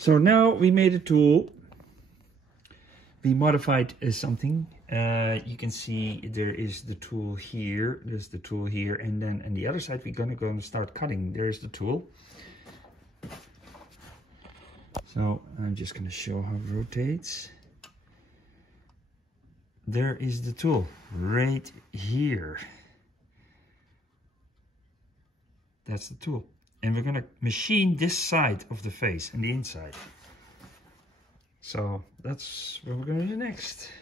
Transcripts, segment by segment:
So now we made a tool. We modified something. You can see there is the tool here. There's the tool here, and then on the other side we're gonna start cutting. There's the tool. So I'm just gonna show how it rotates. There is the tool right here. That's the tool. And we're gonna machine this side of the face and the inside. So that's what we're gonna do next.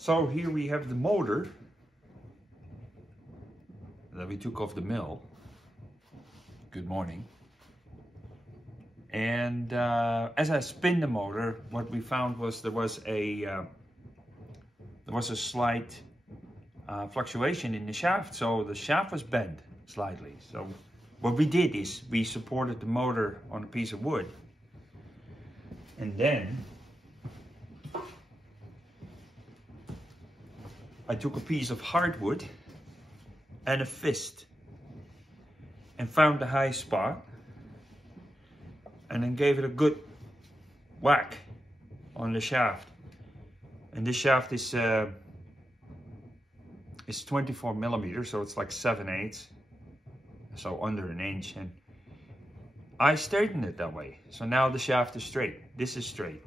So here we have the motor that we took off the mill. Good morning. And as I spin the motor, what we found was there was a slight fluctuation in the shaft. So the shaft was bent slightly. So what we did is we supported the motor on a piece of wood, and then I took a piece of hardwood and a fist and found the high spot, and then gave it a good whack on the shaft. And this shaft is 24 millimeters, so it's like 7/8, so under an inch. And I straightened it that way. So now the shaft is straight. This is straight.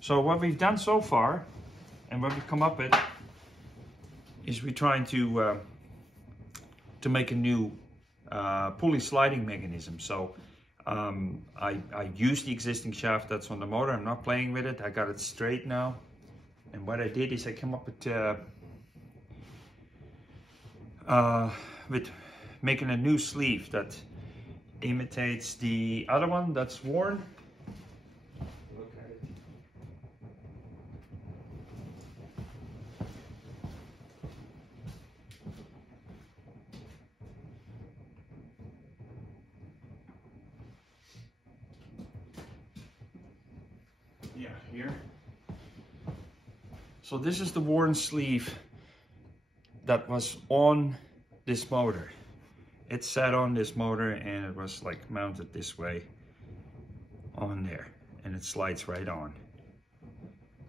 So what we've done so far, and what we've come up with, is we're trying to make a new pulley sliding mechanism. So I used the existing shaft that's on the motor. I'm not playing with it. I got it straight now. And what I did is I came up with making a new sleeve that imitates the other one that's worn. Look at it. Yeah, here. So this is the worn sleeve that was on this motor. It sat on this motor and it was like mounted this way on there, and it slides right on.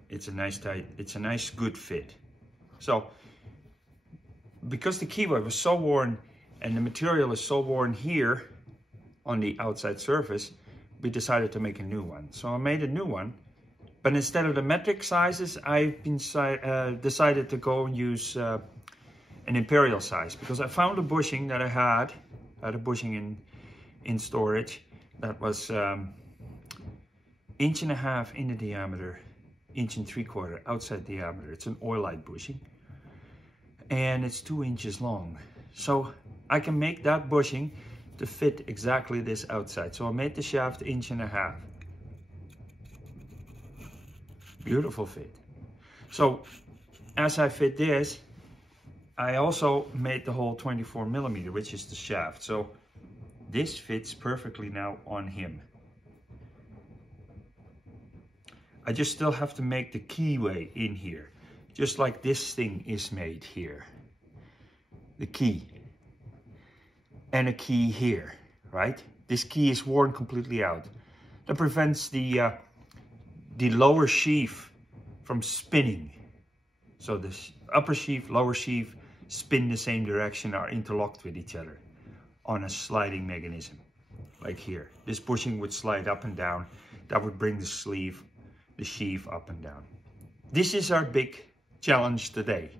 It's a nice tight, it's a nice good fit. So because the keyboard was so worn and the material is so worn here on the outside surface, we decided to make a new one. So I made a new one, but instead of the metric sizes, I've been decided to go and use an imperial size, because I found a bushing that I had a bushing in storage that was 1.5 inches in the diameter, 1.75 inches outside diameter. It's an oilite bushing, and it's 2 inches long. So I can make that bushing to fit exactly this outside. So I made the shaft 1.5 inches. Beautiful fit. So as I fit this, I also made the hole 24 millimeter, which is the shaft. So this fits perfectly now on him. I just still have to make the keyway in here, just like this thing is made here. The key. And a key here, right? This key is worn completely out. That prevents the lower sheave from spinning. So the upper sheave, lower sheave spin the same direction, are interlocked with each other on a sliding mechanism, like here. This bushing would slide up and down. That would bring the sheave up and down. This is our big challenge today.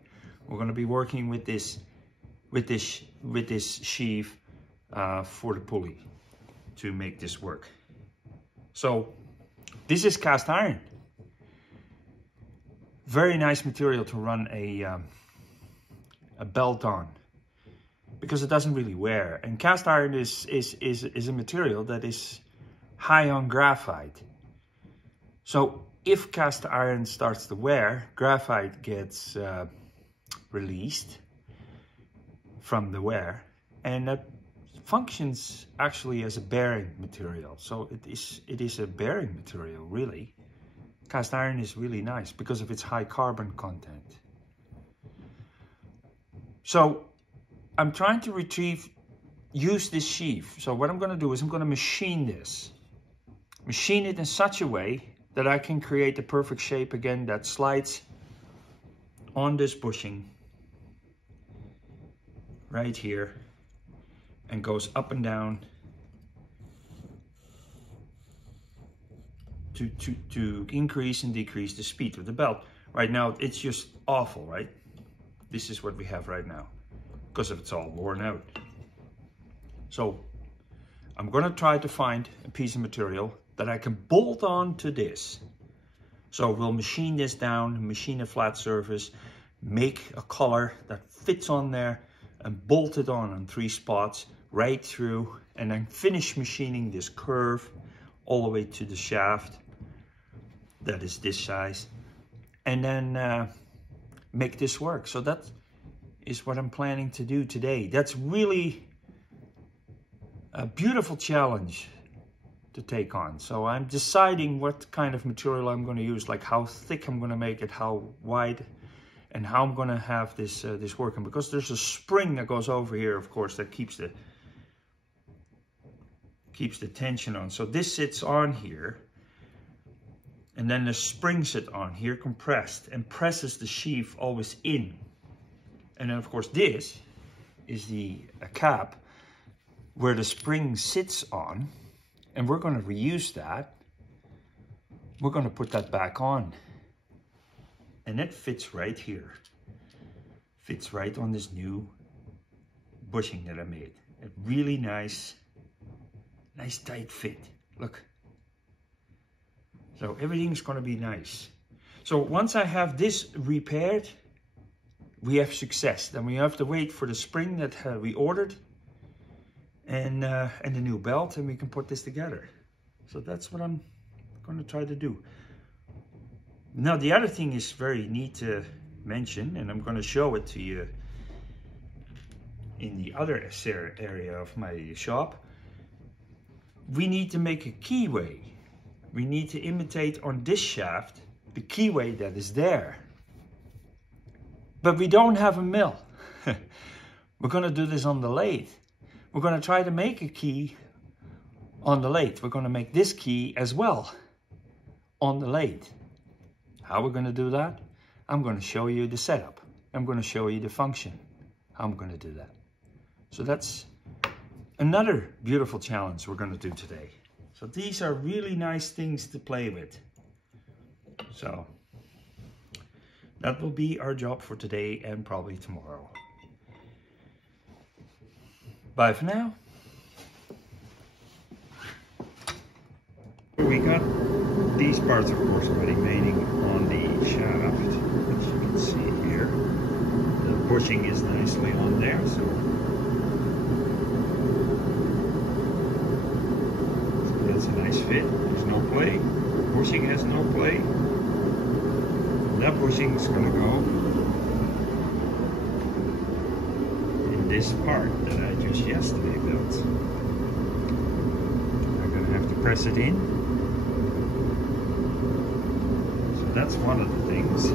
We're going to be working with this sheave for the pulley to make this work. So this is cast iron. Very nice material to run a belt on, because it doesn't really wear. And cast iron is a material that is high on graphite. So if cast iron starts to wear, graphite gets released from the wear, and that functions actually as a bearing material. So it is a bearing material, really. Cast iron is really nice because of its high carbon content. So I'm trying to use this sheave. So what I'm going to do is I'm going to machine this. Machine it in such a way that I can create the perfect shape again that slides on this bushing right here and goes up and down to increase and decrease the speed of the belt. Right now it's just awful, right? This is what we have right now because it's all worn out. So I'm going to try to find a piece of material that I can bolt on to this. So we'll machine this down, machine a flat surface, make a collar that fits on there and bolt it on 3 spots right through, and then finish machining this curve all the way to the shaft that is this size, and then make this work. So that is what I'm planning to do today. That's really a beautiful challenge to take on. So I'm deciding what kind of material I'm going to use, like how thick I'm going to make it, how wide, and how I'm going to have this working, because there's a spring that goes over here, of course, that keeps the tension on. So this sits on here, and then the spring sits on here, compressed, and presses the sheave always in. And then of course this is the cap where the spring sits on, and we're going to reuse that. We're going to put that back on, and it fits right here. Fits right on this new bushing that I made. A really nice tight fit. Look. So everything's going to be nice. So once I have this repaired, we have success. Then we have to wait for the spring that we ordered and the new belt, and we can put this together. So that's what I'm going to try to do. Now the other thing is very neat to mention, and I'm going to show it to you in the other area of my shop. We need to make a keyway. We need to imitate on this shaft the keyway that is there. But we don't have a mill. We're going to do this on the lathe. We're going to try to make a key on the lathe. We're going to make this key as well on the lathe. How we're going to do that? I'm going to show you the setup. I'm going to show you the function. How I'm going to do that. So that's another beautiful challenge we're going to do today. So these are really nice things to play with. So that will be our job for today and probably tomorrow. Bye for now. We got these parts, of course, already mating on the shaft, as you can see here. The bushing is nicely on there, so that's a nice fit. There's no play. Bushing has no play. That bushing is going to go this part that I just yesterday built. I'm gonna have to press it in. So that's one of the things.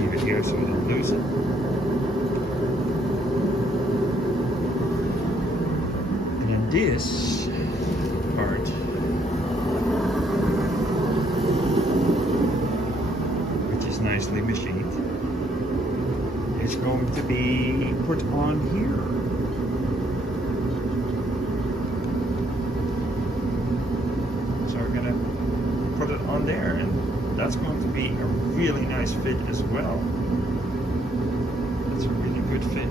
Leave it here so I don't lose it. And this part nicely machined, it's going to be put on here. So we're gonna put it on there, and that's going to be a really nice fit as well. That's a really good fit.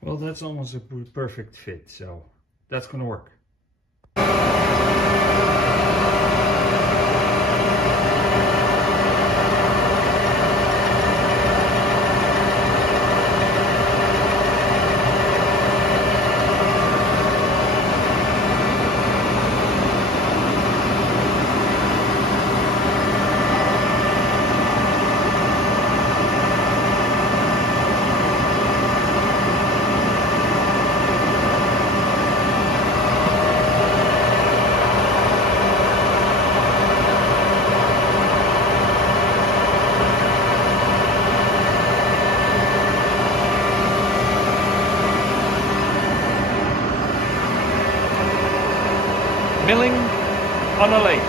Well, that's almost a perfect fit, so that's gonna work. Milling on a lathe.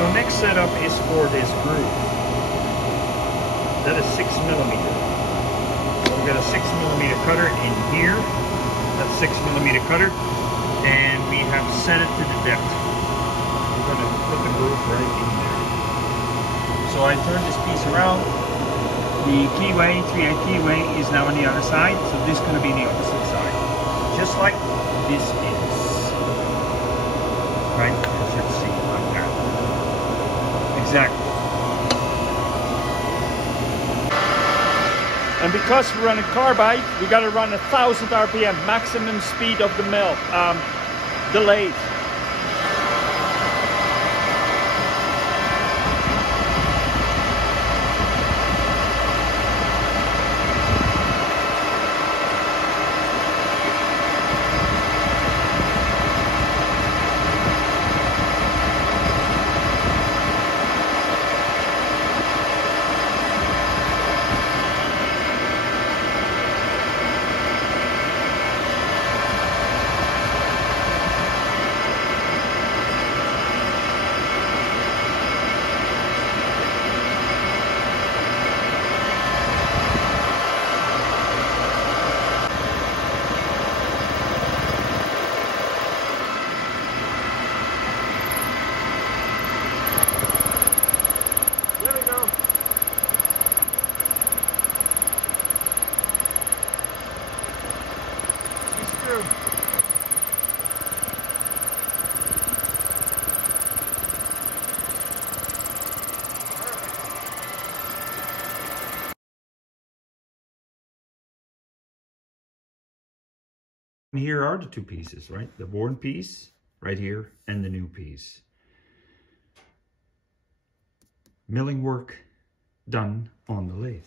So next setup is for this groove. That is 6mm. So we've got a 6mm cutter in here. That's 6mm cutter, and we have set it to the depth. We're going to put the groove right in there. So I turn this piece around. The keyway, 3/8 keyway, is now on the other side, so this is going to be the opposite side. Just like this is. Right? You should see it like that. Exactly. And because we're running carbide, we got to run 1000 RPM, maximum speed of the mill, the lathe. There we go. It's true. And here are the two pieces, right? The worn piece right here and the new piece. Milling work done on the lathe.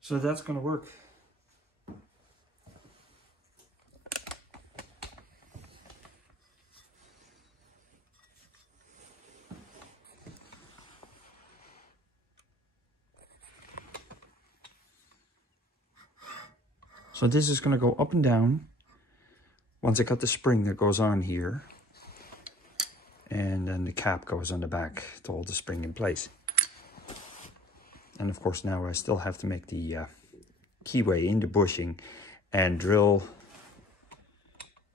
So that's going to work. So this is going to go up and down once I got the spring that goes on here. And then the cap goes on the back to hold the spring in place. And of course now I still have to make the keyway in the bushing and drill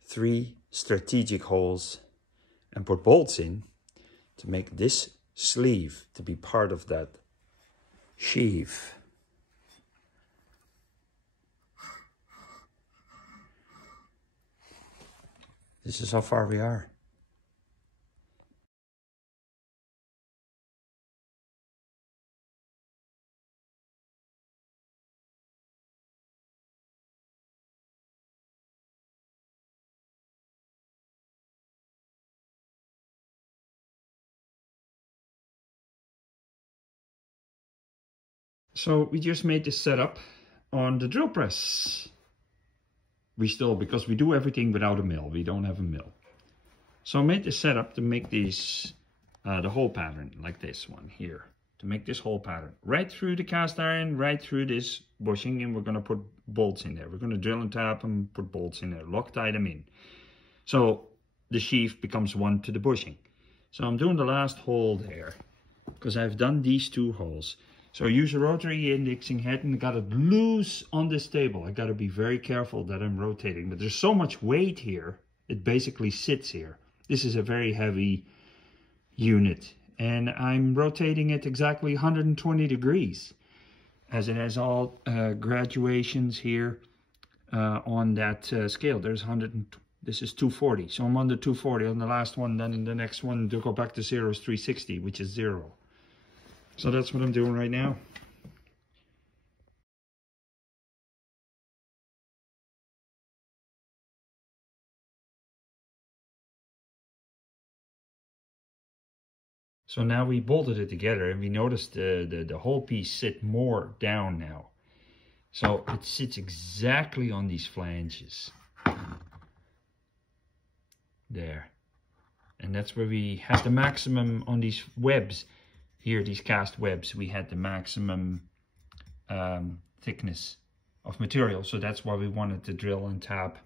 3 strategic holes and put bolts in to make this sleeve to be part of that sheave. This is how far we are. So we just made this setup on the drill press. We still, because we do everything without a mill, we don't have a mill. So I made this setup to make these, the hole pattern, like this one here. To make this hole pattern. Right through the cast iron, right through this bushing, and we're going to put bolts in there. We're going to drill and tap and put bolts in there, Loctite them in. So the sheave becomes one to the bushing. So I'm doing the last hole there, because I've done these 2 holes. So I use a rotary indexing head and I got it loose on this table. I got to be very careful that I'm rotating, but there's so much weight here It basically sits here. This is a very heavy unit, and I'm rotating it exactly 120 degrees, as it has all graduations here on that scale. There's 100. This is 240, so I'm under 240 on the last one. Then in the next one to go back to 0 is 360, which is 0. So that's what I'm doing right now. So now we bolted it together, and we noticed the whole piece sit more down now. So it sits exactly on these flanges. There. And that's where we had the maximum on these webs. Here, these cast webs, we had the maximum thickness of material. So that's why we wanted to drill and tap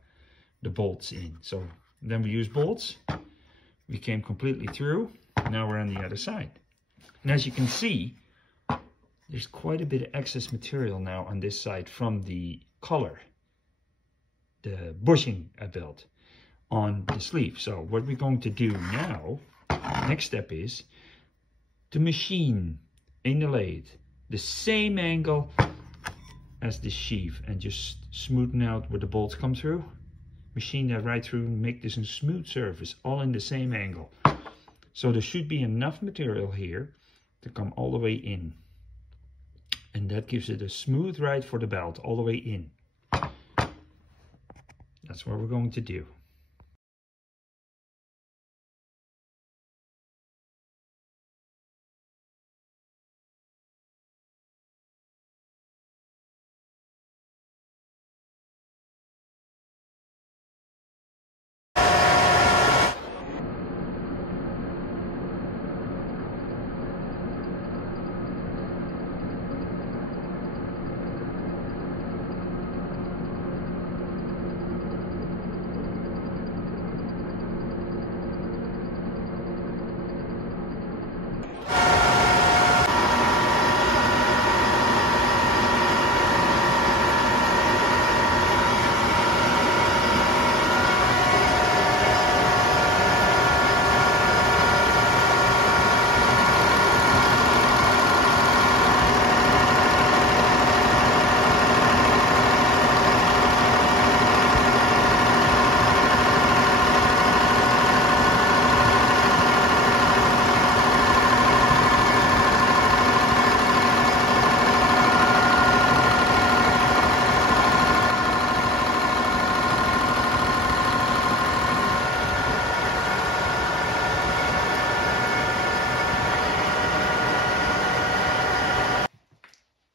the bolts in. So then we used bolts. We came completely through. Now we're on the other side. And as you can see, there's quite a bit of excess material now on this side from the collar, the bushing I built on the sleeve. So what we're going to do now, next step is to machine in the lathe the same angle as the sheave and just smoothen out where the bolts come through. Machine that right through and make this a smooth surface, all in the same angle. So there should be enough material here to come all the way in. And that gives it a smooth ride for the belt all the way in. That's what we're going to do.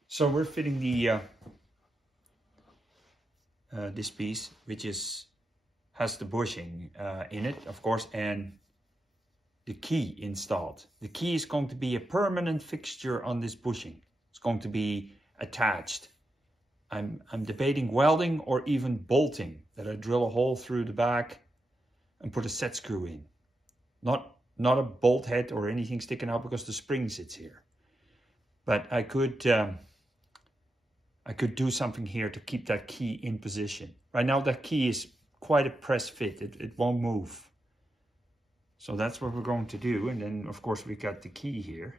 So we're fitting the this piece, which has the bushing in it, of course, and the key installed. The key is going to be a permanent fixture on this bushing. It's going to be attached. I'm debating welding or even bolting, that I drill a hole through the back and put a set screw in. Not a bolt head or anything sticking out because the spring sits here. But I could do something here to keep that key in position. Right now that key is quite a press fit. It won't move. So that's what we're going to do. And then of course we got the key here.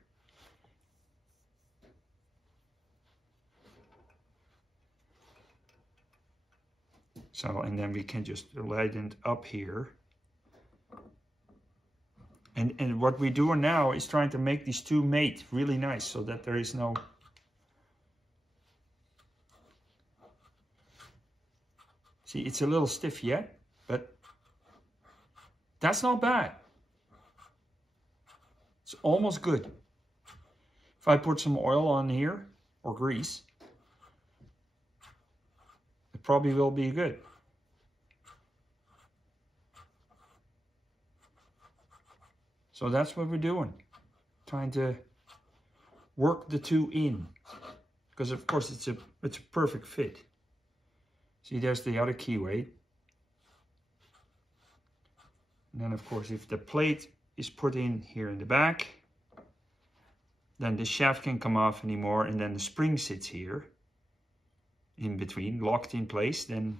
So, and then we can just lighten it up here. And what we're doing now is trying to make these two mate really nice so that there is no... See, it's a little stiff yet, but that's not bad. It's almost good. If I put some oil on here, or grease, it probably will be good. So that's what we're doing. Trying to work the two in. Because of course it's a perfect fit. See, there's the other key weight. And then of course if the plate is put in here in the back, then the shaft can come off anymore, and then the spring sits here in between, locked in place. Then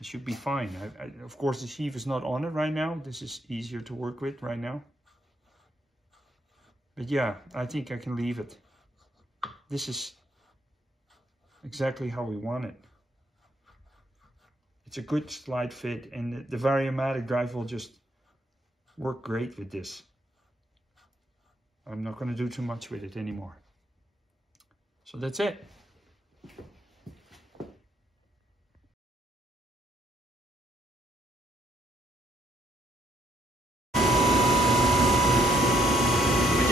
It should be fine. Of course, the sheave is not on it right now. This is easier to work with right now. But yeah, I think I can leave it. This is exactly how we want it. It's a good slide fit, and the Variomatic drive will just work great with this. I'm not going to do too much with it anymore. So that's it. We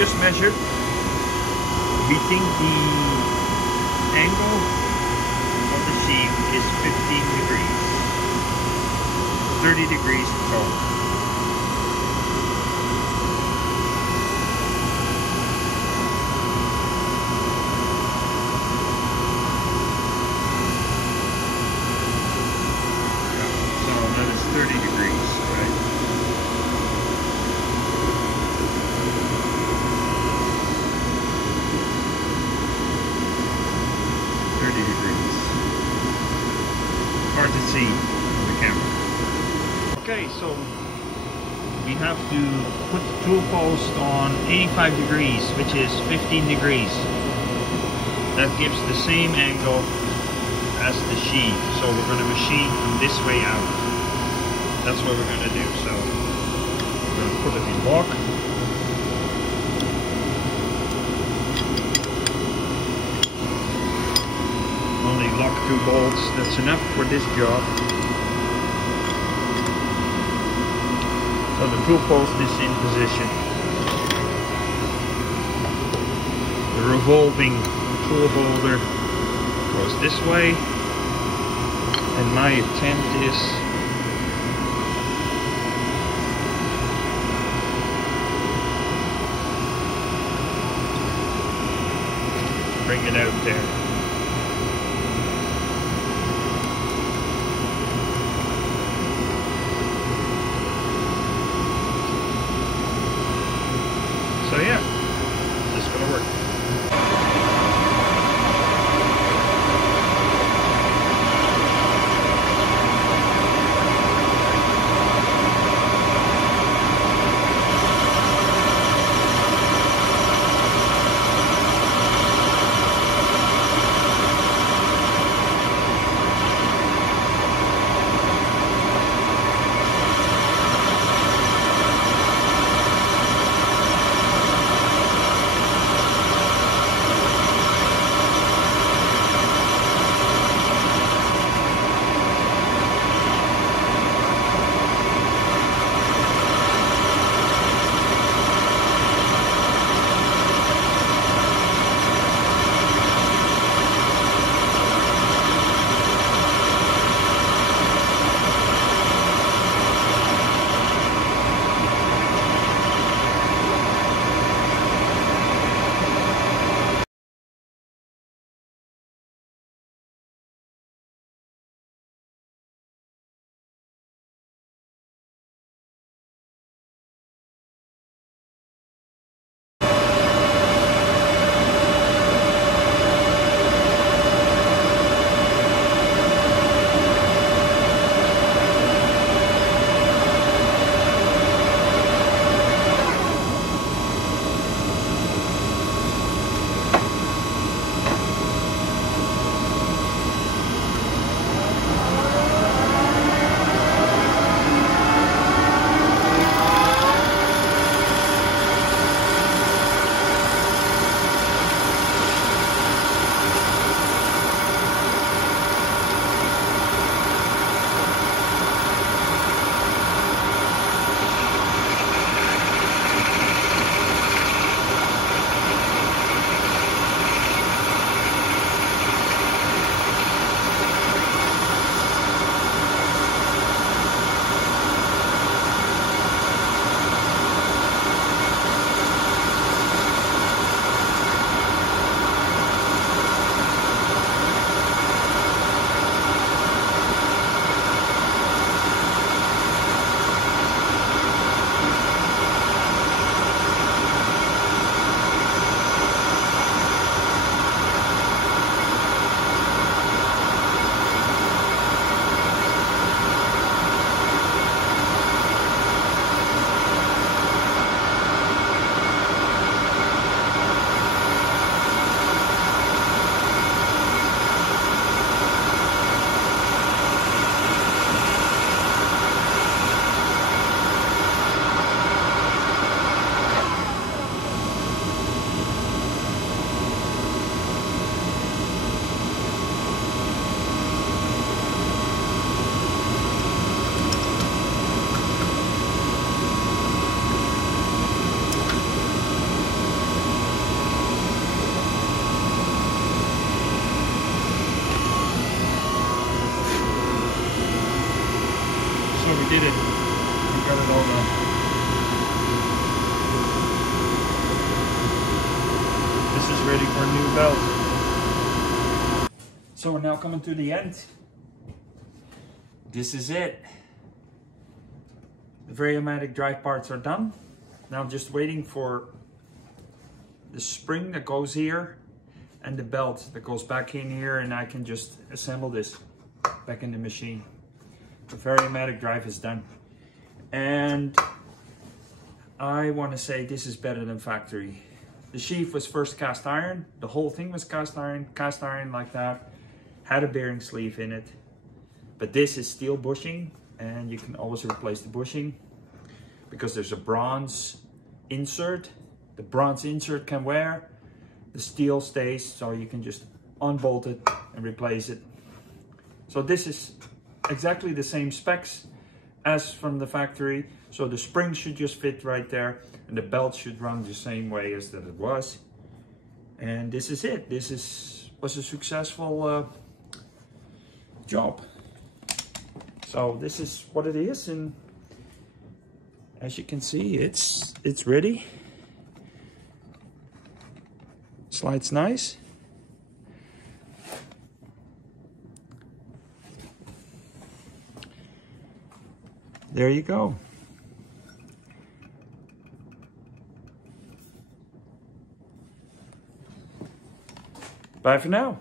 just measured. We think the angle of the sheave is 15 degrees. 30 degrees forward. So that is 30 degrees, right? Hard to see on the camera. Okay, so we have to put the tool post on 85 degrees, which is 15 degrees. That gives the same angle as the sheave. So we're going to machine from this way out. That's what we're going to do. So we're going to put it in lock. Only lock 2 bolts, that's enough for this job. So the tool post is in position. The revolving tool holder goes this way, and my attempt is bring it out there. So yeah, this is gonna work. did it. We got it all done. This is ready for a new belt. So we're now coming to the end. This is it. The Variomatic drive parts are done. Now I'm just waiting for the spring that goes here and the belt that goes back in here, and I can just assemble this back in the machine. The Variomatic drive is done. And I want to say this is better than factory. The sheath was first cast iron. The whole thing was cast iron like that. Had a bearing sleeve in it. But this is steel bushing, and you can always replace the bushing because there's a bronze insert. The bronze insert can wear, the steel stays, so you can just unbolt it and replace it. So this is exactly the same specs as from the factory. So the spring should just fit right there, and the belt should run the same way as that it was. And this is it. This was a successful job. So this is what it is, and as you can see, it's ready. Slides nice. There you go. Bye for now.